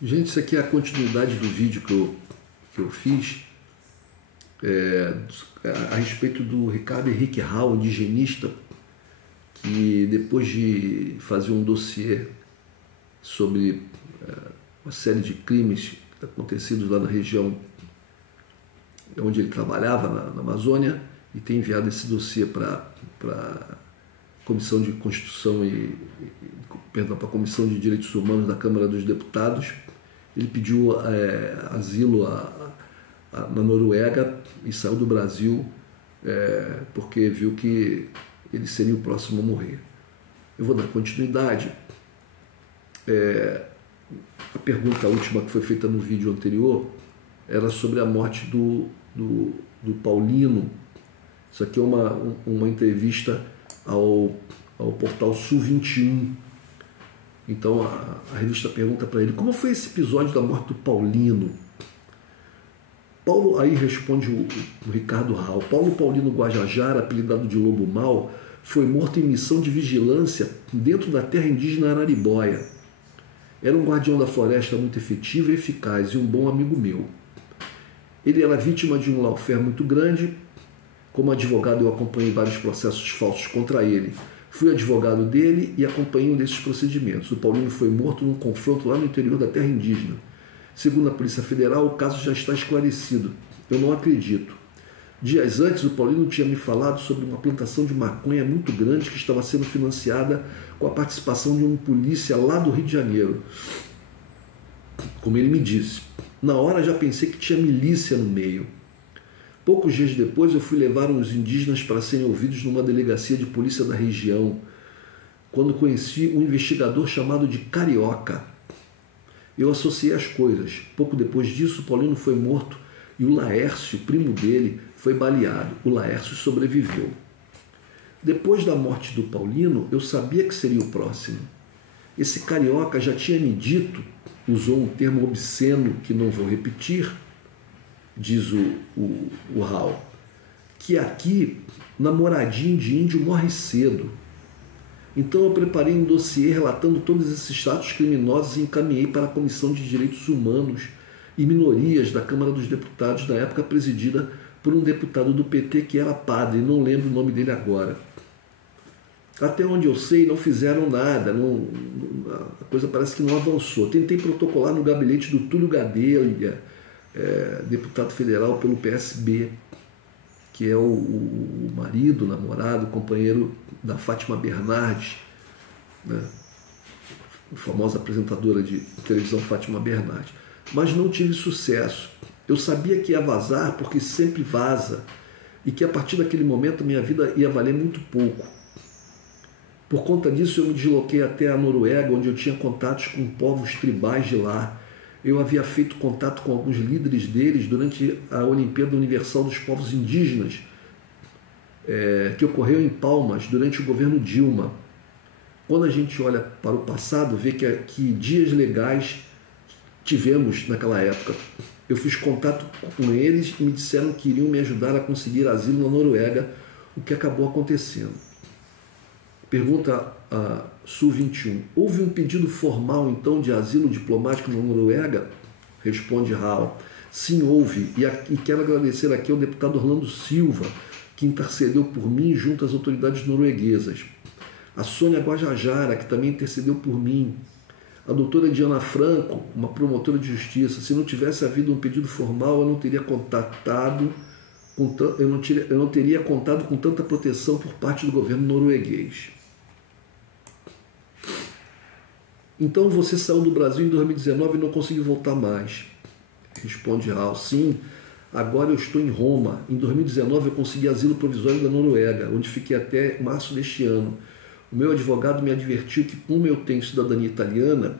Gente, isso aqui é a continuidade do vídeo que eu fiz a respeito do Ricardo Henrique Rao, indigenista, que depois de fazer um dossiê sobre uma série de crimes acontecidos lá na região onde ele trabalhava, na Amazônia, e tem enviado esse dossiê para a Comissão de Constituição para a Comissão de Direitos Humanos da Câmara dos Deputados. Ele pediu asilo na Noruega e saiu do Brasil porque viu que ele seria o próximo a morrer. Eu vou dar continuidade. A pergunta última que foi feita no vídeo anterior era sobre a morte do Paulino. Isso aqui é uma entrevista ao portal Sul 21. Então a revista pergunta para ele: como foi esse episódio da morte do Paulino? Paulo, aí responde o Ricardo Rao: Paulo Paulino Guajajara, apelidado de Lobo Mau, foi morto em missão de vigilância dentro da terra indígena Araribóia. Era um guardião da floresta muito efetivo e eficaz e um bom amigo meu. Ele era vítima de um lawfare muito grande. Como advogado, eu acompanhei vários processos falsos contra ele. Fui advogado dele e acompanhei um desses procedimentos. O Paulino foi morto num confronto lá no interior da terra indígena. Segundo a Polícia Federal, o caso já está esclarecido. Eu não acredito. Dias antes, o Paulino tinha me falado sobre uma plantação de maconha muito grande que estava sendo financiada com a participação de um polícia lá do Rio de Janeiro. Como ele me disse. Na hora já pensei que tinha milícia no meio. Poucos dias depois eu fui levar uns indígenas para serem ouvidos numa delegacia de polícia da região, quando conheci um investigador chamado de Carioca. Eu associei as coisas. Pouco depois disso, o Paulino foi morto e o Laércio, primo dele, foi baleado. O Laércio sobreviveu. Depois da morte do Paulino, eu sabia que seria o próximo. Esse Carioca já tinha me dito, usou um termo obsceno que não vou repetir, diz o Rao, que aqui namoradinho de índio morre cedo. Então eu preparei um dossiê relatando todos esses fatos criminosos e encaminhei para a Comissão de Direitos Humanos e Minorias da Câmara dos Deputados, na época presidida por um deputado do PT que era padre, não lembro o nome dele agora. Até onde eu sei, não fizeram nada, a coisa parece que não avançou. Tentei protocolar no gabinete do Túlio Gadelha, deputado federal pelo PSB, que é o marido, namorado, companheiro da Fátima Bernardes, né? A famosa apresentadora de televisão Fátima Bernardes. Mas não tive sucesso. Eu sabia que ia vazar, porque sempre vaza, e que a partir daquele momento minha vida ia valer muito pouco. Por conta disso eu me desloquei até a Noruega, onde eu tinha contatos com povos tribais de lá. Eu havia feito contato com alguns líderes deles durante a Olimpíada Universal dos Povos Indígenas, que ocorreu em Palmas durante o governo Dilma. Quando a gente olha para o passado, vê que dias legais tivemos naquela época. Eu fiz contato com eles e me disseram que iriam me ajudar a conseguir asilo na Noruega, o que acabou acontecendo. Pergunta a Sul 21. Houve um pedido formal, então, de asilo diplomático na Noruega? Responde Rao. Sim, houve. E quero agradecer aqui ao deputado Orlando Silva, que intercedeu por mim junto às autoridades norueguesas. A Sônia Guajajara, que também intercedeu por mim. A doutora Diana Franco, uma promotora de justiça. Se não tivesse havido um pedido formal, eu não teria contado com tanta proteção por parte do governo norueguês. Então você saiu do Brasil em 2019 e não conseguiu voltar mais? Responde Rao. Sim, agora eu estou em Roma. Em 2019 eu consegui asilo provisório da Noruega, onde fiquei até março deste ano. O meu advogado me advertiu que, como eu tenho cidadania italiana,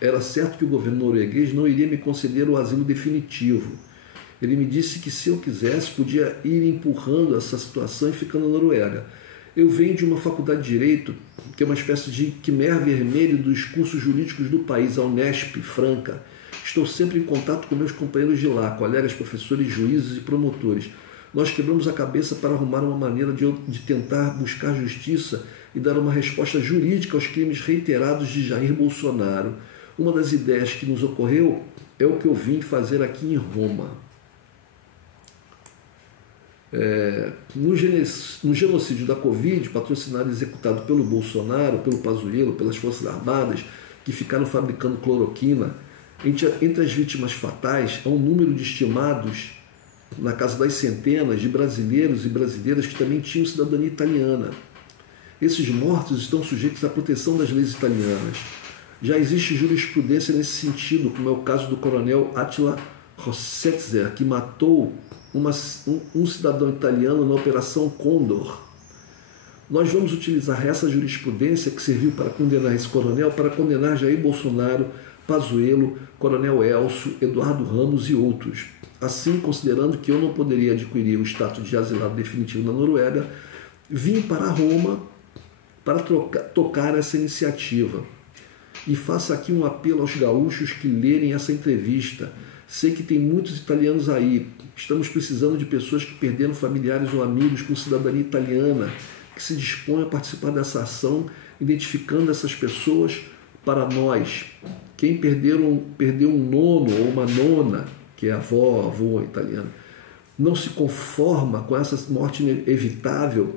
era certo que o governo norueguês não iria me conceder o asilo definitivo. Ele me disse que, se eu quisesse, podia ir empurrando essa situação e ficando na Noruega. Eu venho de uma faculdade de Direito, que é uma espécie de quimer vermelho dos cursos jurídicos do país, a Unesp, Franca. Estou sempre em contato com meus companheiros de lá, colegas, professores, juízes e promotores. Nós quebramos a cabeça para arrumar uma maneira de tentar buscar justiça e dar uma resposta jurídica aos crimes reiterados de Jair Bolsonaro. Uma das ideias que nos ocorreu é o que eu vim fazer aqui em Roma. No genocídio da Covid, patrocinado e executado pelo Bolsonaro, pelo Pazuello, pelas Forças Armadas, que ficaram fabricando cloroquina, entre as vítimas fatais, há um número de estimados na casa das centenas de brasileiros e brasileiras que também tinham cidadania italiana. Esses mortos estão sujeitos à proteção das leis italianas. Já existe jurisprudência nesse sentido, como é o caso do coronel Attila Rossetzer, que matou um cidadão italiano na Operação Condor. Nós vamos utilizar essa jurisprudência que serviu para condenar esse coronel, para condenar Jair Bolsonaro, Pazuello, Coronel Elcio, Eduardo Ramos e outros. Assim, considerando que eu não poderia adquirir o status de asilado definitivo na Noruega, vim para Roma para tocar essa iniciativa. E faço aqui um apelo aos gaúchos que lerem essa entrevista. Sei que tem muitos italianos aí. Estamos precisando de pessoas que perderam familiares ou amigos com cidadania italiana, que se dispõem a participar dessa ação, identificando essas pessoas para nós. Quem perdeu um nono ou uma nona, que é avó italiana, não se conforma com essa morte inevitável,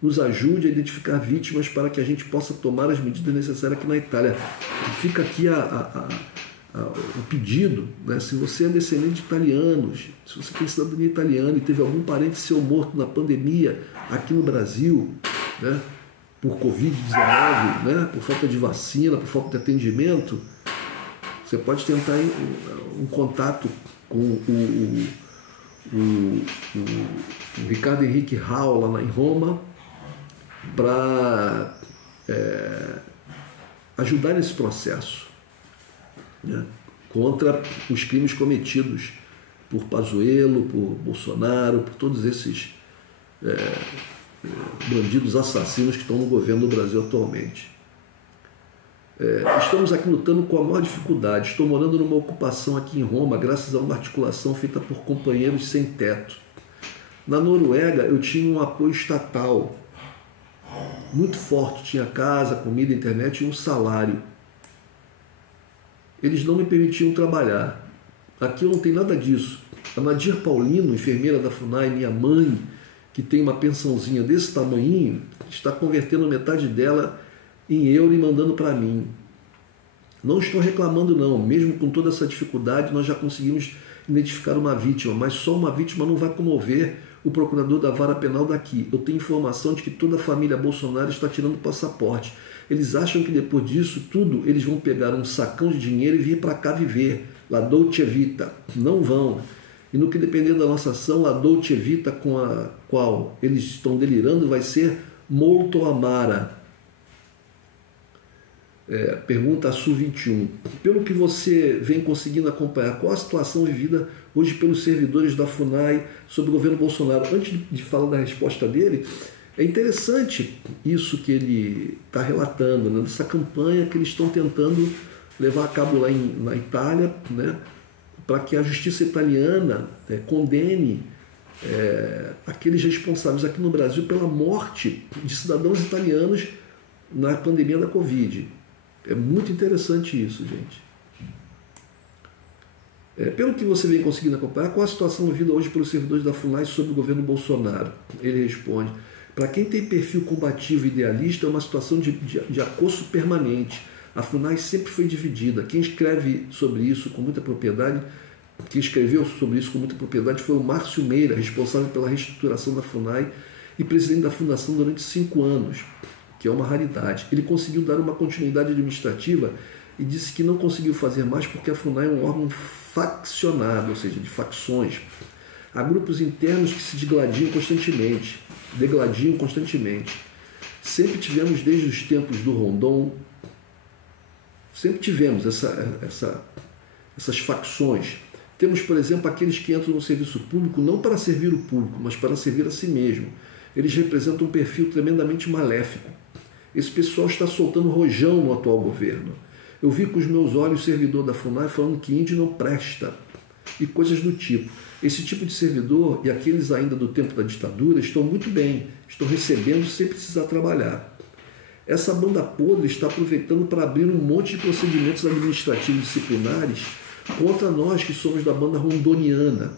nos ajude a identificar vítimas para que a gente possa tomar as medidas necessárias aqui na Itália. Fica aqui o pedido, né? Se você é descendente de italianos, se você tem cidadania italiana e teve algum parente seu morto na pandemia aqui no Brasil, né? Por Covid-19, né? Por falta de vacina, por falta de atendimento, você pode tentar um contato com o Ricardo Henrique Hall lá em Roma para ajudar nesse processo, né, contra os crimes cometidos por Pazuello, por Bolsonaro, por todos esses bandidos assassinos que estão no governo do Brasil atualmente. Estamos aqui lutando com a maior dificuldade. Estou morando numa ocupação aqui em Roma, graças a uma articulação feita por companheiros sem teto. Na Noruega eu tinha um apoio estatal muito forte, tinha casa, comida, internet e um salário. Eles não me permitiam trabalhar. Aqui eu não tenho nada disso. A Nadir Paulino, enfermeira da FUNAI, minha mãe, que tem uma pensãozinha desse tamanhinho, está convertendo metade dela em euro e mandando para mim. Não estou reclamando não, mesmo com toda essa dificuldade nós já conseguimos identificar uma vítima, mas só uma vítima não vai comover o procurador da vara penal daqui. Eu tenho informação de que toda a família Bolsonaro está tirando passaporte. Eles acham que depois disso tudo eles vão pegar um sacão de dinheiro e vir para cá viver. La Dolce Vita. Não vão. E no que depender da nossa ação, La Dolce Vita com a qual eles estão delirando vai ser molto amara. Pergunta a Su21. Pelo que você vem conseguindo acompanhar, qual a situação vivida hoje pelos servidores da FUNAI sobre o governo Bolsonaro? Antes de falar da resposta dele, é interessante isso que ele está relatando, né? Dessa campanha que eles estão tentando levar a cabo lá na Itália, né? Para que a justiça italiana condene aqueles responsáveis aqui no Brasil pela morte de cidadãos italianos na pandemia da Covid. É muito interessante isso, gente. Pelo que você vem conseguindo acompanhar, qual a situação vivida hoje pelos servidores da FUNAI sobre o governo Bolsonaro? Ele responde: para quem tem perfil combativo e idealista, é uma situação de acosso permanente. A FUNAI sempre foi dividida. Quem escreve sobre isso com muita propriedade, quem escreveu sobre isso com muita propriedade foi o Márcio Meira, responsável pela reestruturação da FUNAI e presidente da fundação durante 5 anos, que é uma raridade. Ele conseguiu dar uma continuidade administrativa e disse que não conseguiu fazer mais porque a FUNAI é um órgão faccionado, ou seja, de facções. Há grupos internos que se degladiam constantemente. Sempre tivemos, desde os tempos do Rondon, sempre tivemos essas facções. Temos, por exemplo, aqueles que entram no serviço público não para servir o público, mas para servir a si mesmo. Eles representam um perfil tremendamente maléfico. Esse pessoal está soltando rojão no atual governo. Eu vi com os meus olhos o servidor da FUNAI falando que índio não presta e coisas do tipo. Esse tipo de servidor e aqueles ainda do tempo da ditadura estão muito bem, estão recebendo sem precisar trabalhar. Essa banda podre está aproveitando para abrir um monte de procedimentos administrativos disciplinares contra nós que somos da banda rondoniana.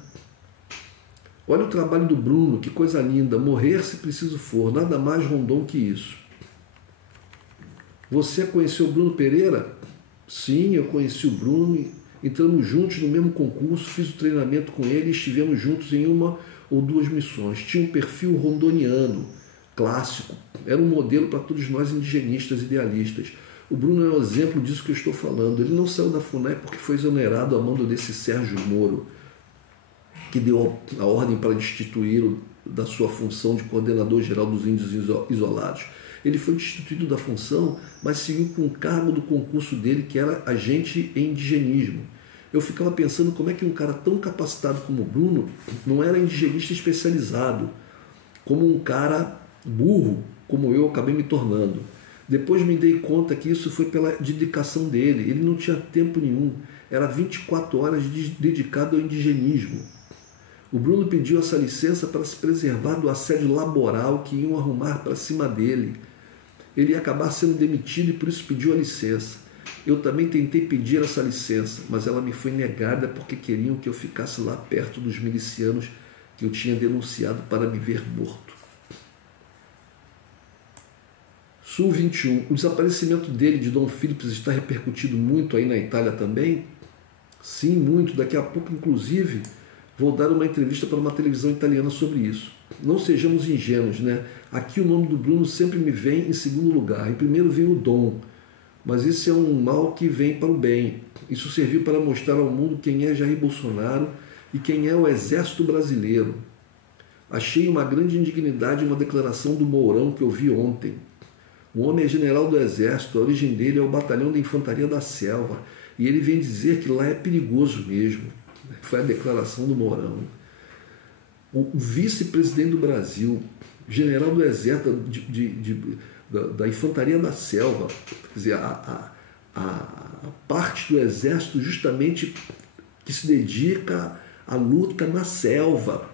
Olha o trabalho do Bruno, que coisa linda, morrer se preciso for, nada mais Rondon que isso. Você conheceu o Bruno Pereira? Sim, eu conheci o Bruno, entramos juntos no mesmo concurso, fiz o treinamento com ele e estivemos juntos em uma ou duas missões. Tinha um perfil rondoniano, clássico, era um modelo para todos nós indigenistas idealistas. O Bruno é um exemplo disso que eu estou falando. Ele não saiu da FUNAI porque foi exonerado a mando desse Sérgio Moro, que deu a ordem para destituí-lo da sua função de coordenador-geral dos índios isolados. Ele foi destituído da função, mas seguiu com o cargo do concurso dele, que era agente em indigenismo. Eu ficava pensando como é que um cara tão capacitado como o Bruno não era indigenista especializado, como um cara burro, como eu acabei me tornando. Depois me dei conta que isso foi pela dedicação dele. Ele não tinha tempo nenhum, era 24 horas dedicado ao indigenismo. O Bruno pediu essa licença para se preservar do assédio laboral que iam arrumar para cima dele. Ele ia acabar sendo demitido e por isso pediu a licença. Eu também tentei pedir essa licença, mas ela me foi negada porque queriam que eu ficasse lá perto dos milicianos que eu tinha denunciado para me ver morto. Sul 21. O desaparecimento dele, de Dom Philips, está repercutindo muito aí na Itália também? Sim, muito. Daqui a pouco, inclusive, vou dar uma entrevista para uma televisão italiana sobre isso. Não sejamos ingênuos, né? Aqui o nome do Bruno sempre me vem em segundo lugar. Em primeiro vem o Dom, mas esse é um mal que vem para o bem. Isso serviu para mostrar ao mundo quem é Jair Bolsonaro e quem é o Exército Brasileiro. Achei uma grande indignidade em uma declaração do Mourão que eu vi ontem. O homem é general do Exército, a origem dele é o Batalhão da Infantaria da Selva, e ele vem dizer que lá é perigoso mesmo. Foi a declaração do Mourão. O vice-presidente do Brasil, general do Exército da Infantaria da Selva, quer dizer, a parte do Exército justamente que se dedica à luta na selva,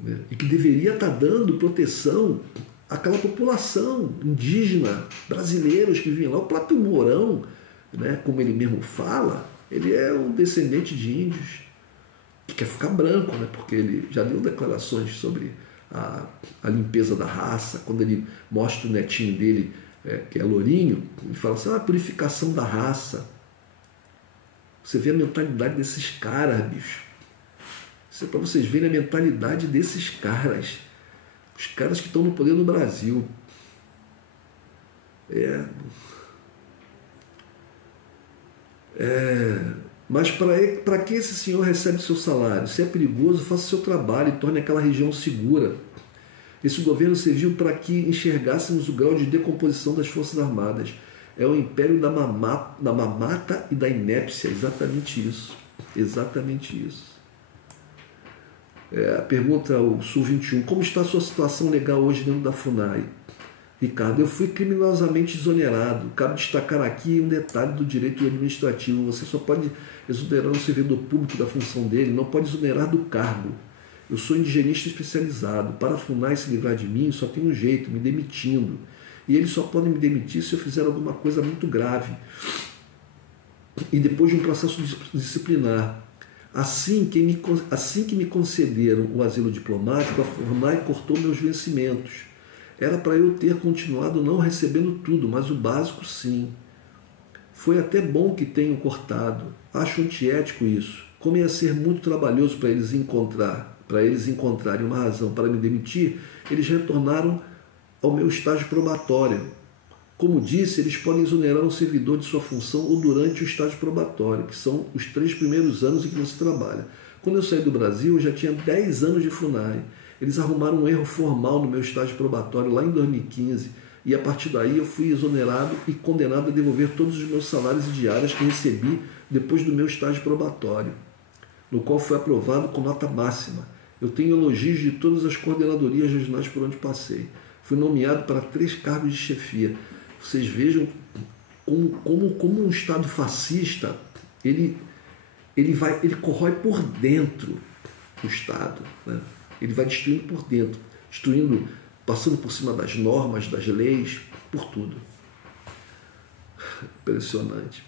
né? E que deveria estar dando proteção àquela população indígena, brasileiros que vinham lá. O próprio Mourão, né, como ele mesmo fala, ele é um descendente de índios que quer ficar branco, né, porque ele já deu declarações sobre a limpeza da raça. Quando ele mostra o netinho dele, que é lourinho, ele fala assim, a purificação da raça. Você vê a mentalidade desses caras, bicho. Isso é para vocês verem a mentalidade desses caras. Os caras que estão no poder no Brasil. Mas para que esse senhor recebe seu salário? Se é perigoso, faça seu trabalho e torne aquela região segura. Esse governo serviu para que enxergássemos o grau de decomposição das Forças Armadas. É o império da mamata e da inépcia. Exatamente isso. Exatamente isso. A pergunta ao Sul 21. Como está a sua situação legal hoje dentro da FUNAI? Ricardo, eu fui criminosamente exonerado. Cabe destacar aqui um detalhe do direito administrativo. Você só pode exonerar um servidor público da função dele, não pode exonerar do cargo. Eu sou indigenista especializado. Para a FUNAI se livrar de mim, só tem um jeito, me demitindo. E eles só podem me demitir se eu fizer alguma coisa muito grave. E depois de um processo disciplinar. Assim que me concederam o asilo diplomático, a FUNAI cortou meus vencimentos. Era para eu ter continuado não recebendo tudo, mas o básico sim. Foi até bom que tenham cortado. Acho antiético isso. Como ia ser muito trabalhoso para eles encontrarem uma razão para me demitir, eles retornaram ao meu estágio probatório. Como disse, eles podem exonerar um servidor de sua função ou durante o estágio probatório, que são os 3 primeiros anos em que você trabalha. Quando eu saí do Brasil, eu já tinha 10 anos de FUNAI. Eles arrumaram um erro formal no meu estágio probatório lá em 2015 e a partir daí eu fui exonerado e condenado a devolver todos os meus salários e diárias que recebi depois do meu estágio probatório, no qual foi aprovado com nota máxima. Eu tenho elogios de todas as coordenadorias regionais por onde passei. Fui nomeado para 3 cargos de chefia. Vocês vejam como um Estado fascista, ele corrói por dentro o Estado, né? Ele vai destruindo por dentro, destruindo passando por cima das normas, das leis, por tudo. Impressionante.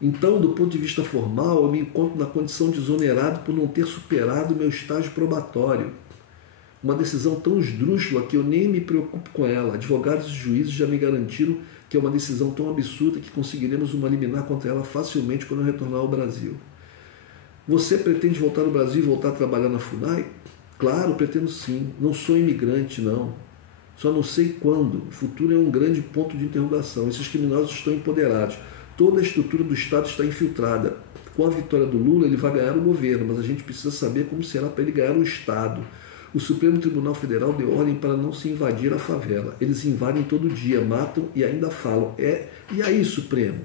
Então, do ponto de vista formal, eu me encontro na condição de exonerado por não ter superado o meu estágio probatório. Uma decisão tão esdrúxula que eu nem me preocupo com ela. Advogados e juízes já me garantiram que é uma decisão tão absurda que conseguiremos uma liminar contra ela facilmente quando eu retornar ao Brasil. Você pretende voltar ao Brasil e voltar a trabalhar na FUNAI? Claro, pretendo sim. Não sou imigrante, não. Só não sei quando. O futuro é um grande ponto de interrogação. Esses criminosos estão empoderados. Toda a estrutura do Estado está infiltrada. Com a vitória do Lula, ele vai ganhar o governo, mas a gente precisa saber como será para ele ganhar o Estado. O Supremo Tribunal Federal deu ordem para não se invadir a favela. Eles invadem todo dia, matam e ainda falam. E aí, Supremo?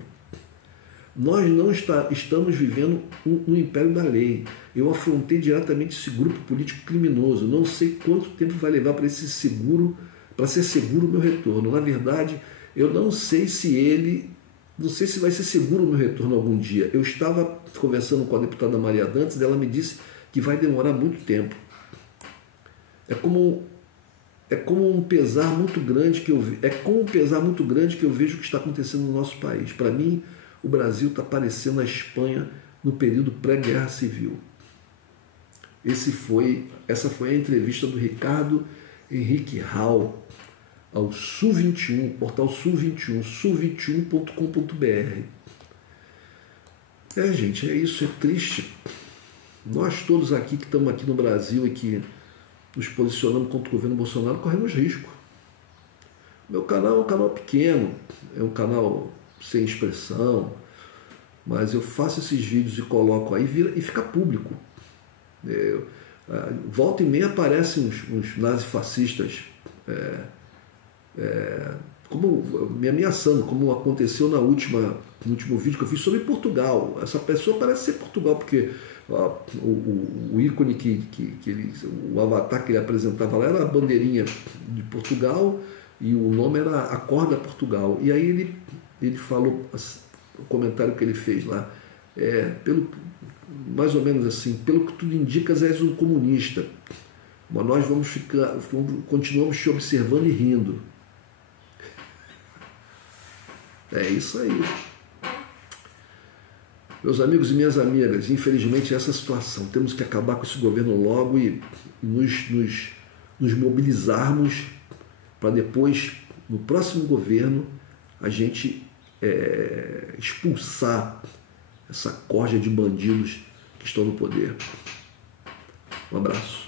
Nós não estamos vivendo no império da lei. Eu afrontei diretamente esse grupo político criminoso. Não sei quanto tempo vai levar para ser seguro o meu retorno. Na verdade, eu não sei se vai ser seguro o meu retorno algum dia. Eu estava conversando com a deputada Maria Dantas e ela me disse que vai demorar muito tempo. É como um pesar muito grande que eu vejo o que está acontecendo no nosso país. Para mim, o Brasil está parecendo a Espanha no período pré-guerra civil. Essa foi a entrevista do Ricardo Henrique Hall ao Sul21, portal Sul21, sul21.com.br. Gente, é isso, é triste. Nós todos aqui que estamos aqui no Brasil e que nos posicionamos contra o governo Bolsonaro, corremos risco. Meu canal é um canal pequeno, é um canal sem expressão, mas eu faço esses vídeos e coloco aí e fica público. Volta e meia aparecem uns nazifascistas me ameaçando, como aconteceu no último vídeo que eu fiz sobre Portugal. Essa pessoa parece ser Portugal, porque o ícone o avatar que ele apresentava lá era a bandeirinha de Portugal e o nome era Acorda Portugal. E aí ele falou, o comentário que ele fez lá, mais ou menos assim: pelo que tudo indica, és um comunista, mas nós continuamos te observando e rindo. É isso aí. Meus amigos e minhas amigas, infelizmente essa situação. Temos que acabar com esse governo logo e nos mobilizarmos para depois, no próximo governo, a gente expulsar essa corja de bandidos que estão no poder. Um abraço.